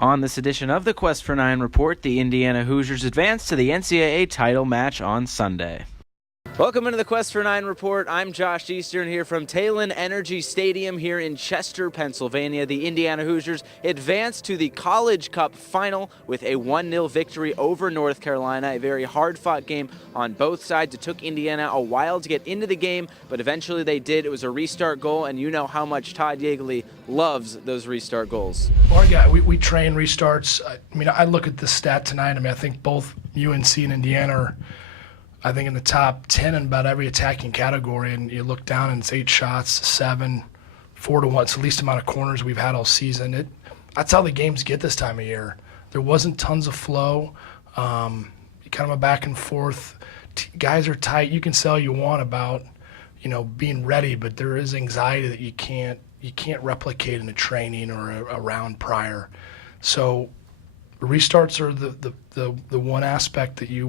On this edition of the Quest for 9 Report, the Indiana Hoosiers advance to the NCAA title match on Sunday. Welcome into the Quest for 9 Report. I'm Josh Eastern here from Talon Energy Stadium here in Chester, Pennsylvania. The Indiana Hoosiers advanced to the College Cup final with a 1-0 victory over North Carolina. A very hard-fought game on both sides. It took Indiana a while to get into the game, but eventually they did. It was a restart goal, and you know how much Todd Yeagley loves those restart goals. Well, yeah, we train restarts. I look at the stat tonight. I think both UNC and Indiana are, I think, in the top 10 in about every attacking category, and you look down and it's 8 shots, 7, 4-1. It's the least amount of corners we've had all season. That's how the games get this time of year. There wasn't tons of flow, kind of a back and forth. Guys are tight. You can say all you want about, being ready, but there is anxiety that you can't replicate in a training or a round prior. So restarts are the one aspect that you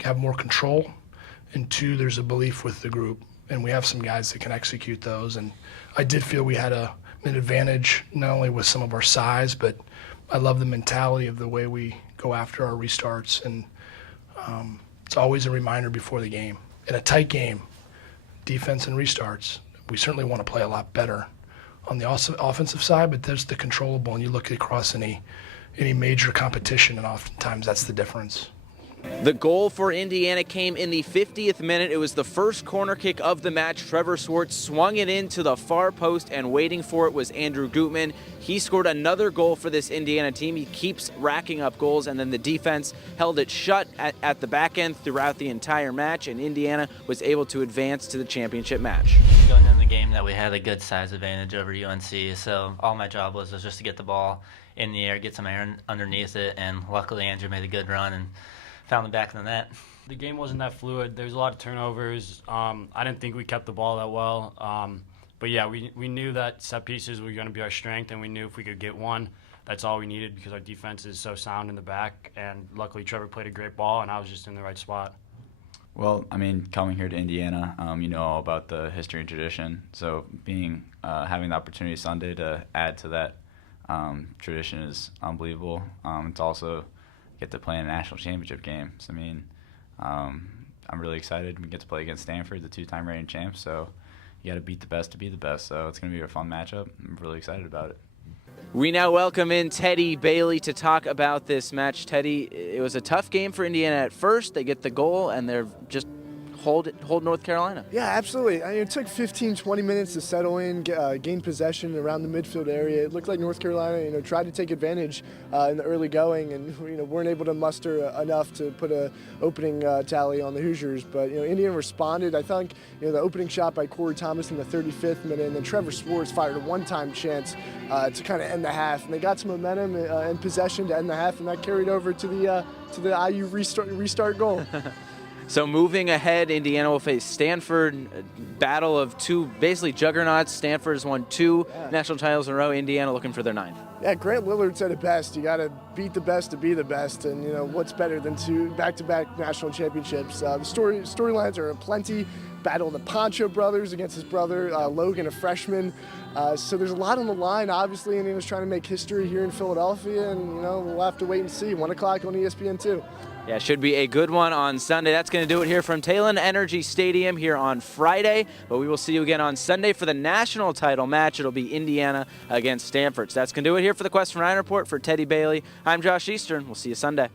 have more control, and 2, there's a belief with the group, and we have some guys that can execute those. And I did feel we had an advantage not only with some of our size, but I love the mentality of the way we go after our restarts, and it's always a reminder before the game. In a tight game, defense and restarts, we certainly want to play a lot better on the offensive side, but there's the controllable, and you look across any major competition, and oftentimes that's the difference. The goal for Indiana came in the 50th minute. It was the first corner kick of the match. Trevor Swartz swung it into the far post, and waiting for it was Andrew Gutman. He scored another goal for this Indiana team. He keeps racking up goals, and then the defense held it shut at the back end throughout the entire match, and Indiana was able to advance to the championship match. Going into the game that we had a good size advantage over UNC, so all my job was just to get the ball in the air, get some air underneath it, and luckily Andrew made a good run and found the back of the net. The game wasn't that fluid. There was a lot of turnovers. I didn't think we kept the ball that well. But yeah, we knew that set pieces were going to be our strength, and we knew if we could get one, that's all we needed because our defense is so sound in the back. And luckily Trevor played a great ball, and I was just in the right spot. Well, coming here to Indiana, you know all about the history and tradition. So having the opportunity Sunday to add to that tradition is unbelievable. It's also get to play in a national championship game. So, I'm really excited. We get to play against Stanford, the 2-time reigning champs. So you got to beat the best to be the best. So it's going to be a fun matchup. I'm really excited about it. We now welcome in Teddy Bailey to talk about this match. Teddy, it was a tough game for Indiana at first. They get the goal, and they're just hold North Carolina. Yeah, absolutely. it took 15, 20 minutes to settle in, gain possession around the midfield area. It looked like North Carolina, tried to take advantage in the early going, and weren't able to muster enough to put a opening tally on the Hoosiers. But Indiana responded. I think the opening shot by Corey Thomas in the 35th minute, and then Trevor Swartz fired a one-time chance to kind of end the half, and they got some momentum and possession to end the half, and that carried over to the IU restart goal. So moving ahead, Indiana will face Stanford, battle of two basically juggernauts. Stanford has won 2 national titles in a row. Indiana looking for their 9th. Yeah, Grant Lillard said it best. You got to beat the best to be the best, and what's better than 2 back-to-back national championships? The storylines are plenty. Battle of the Poncho brothers against his brother Logan, a freshman. So there's a lot on the line. Obviously, Indiana's trying to make history here in Philadelphia, and we'll have to wait and see. 1 o'clock on ESPN2. Yeah, should be a good one on Sunday. That's going to do it here from Talon Energy Stadium here on Friday. But we will see you again on Sunday for the national title match. It'll be Indiana against Stanford. So that's going to do it here for the Quest for 9 Report. For Teddy Bailey, I'm Josh Eastern. We'll see you Sunday.